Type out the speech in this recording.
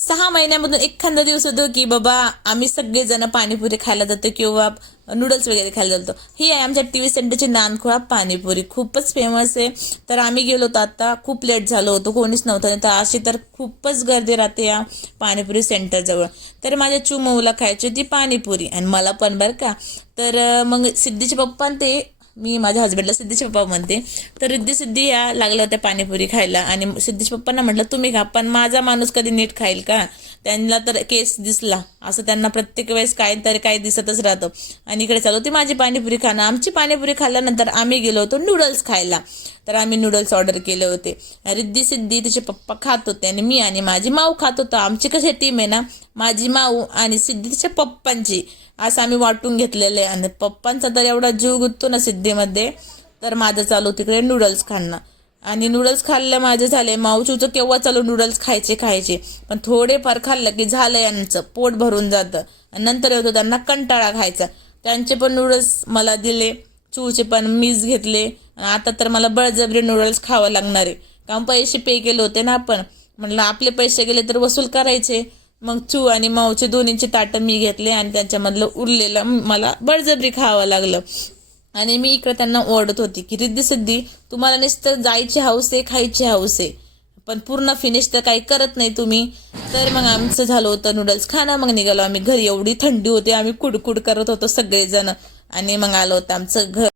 6 महिन्यामधून एखादा दिवस होतो की बाबा आम्ही सगळेजण पाणीपुरी खायला जातो किंवा नूडल्स वगैरे खायला जातो। ही आहे आमच्या टीव्ही सेंटरची नानखोळा पाणीपुरी, खूपच फेमस आहे। तर आम्ही गेलो होतो, आता खूप लेट झालो होतो, कोणीच नव्हतं, तर अशी तर खूपच गर्दी राहते या पाणीपुरी सेंटरजवळ। तर माझ्या चूमऊला खायची होती पाणीपुरी आणि मला पण बरं का। तर मग सिद्धीचे पप्पा ते, मी माझ्या हस्बंडला सिद्धीचे पप्पा म्हणते, तर रिद्धी सिद्धी या लागल्या होत्या पाणीपुरी खायला आणि सिद्धीच्या पप्पांना म्हटलं तुम्ही खा, पण माझा माणूस कधी नीट खाईल का? त्यांना तर केस दिसला असं त्यांना प्रत्येक वेळेस काहीतरी काही दिसतच राहतं। आणि इकडे चालू होती माझी पाणीपुरी खाणं। आमची पाणीपुरी खाल्ल्यानंतर आम्ही गेलो होतो नूडल्स खायला। तर आम्ही नूडल्स ऑर्डर केले होते। रिद्धी सिद्धी तिचे पप्पा खात होते आणि मी आणि माझी माऊ खात होतो। आमची कशी टीम आहे ना, माझी माऊ आणि सिद्धी तिच्या पप्पांची, असं आम्ही वाटून घेतलेलं आहे। आणि पप्पांचा तर एवढा जीव गुंततो ना सिद्धीमध्ये, तर माझं चालू तिकडे नूडल्स खाणं। आणि नूडल्स खाल्लं माझे झाले, मावचूचं केव्हा चालू नूडल्स खायचे, पण थोडेफार खाल्लं की झालं यांचं पोट भरून जातं आणि नंतर येतो त्यांना कंटाळा खायचा। त्यांचे पण नूडल्स मला दिले, चूचे पण मीच घेतले। आता तर मला बळजबरी नूडल्स खावं लागणार आहे, कारण पैसे पे केले होते ना आपण, म्हटलं आपले पैसे गेले तर वसूल करायचे। मग चू आणि माऊचे दोन्हींची ताटं मी घेतले आणि त्याच्यामधलं उरलेलं मला बळजबरी खावं लागलं। आणि मी इकडे त्यांना ओरडत होती की रिद्धी सिद्धी, तुम्हाला नुसतं जायची हौस आहे, खायची हौस आहे, पण पूर्ण फिनिश तर काही करत नाही तुम्ही। तर मग आमचं झालं होतं नूडल्स खाणं। मग निघालो आम्ही घरी, एवढी थंडी होती, आम्ही कुडकुड करत होतो सगळेजण। आणि मग आलो होतं आमचं घर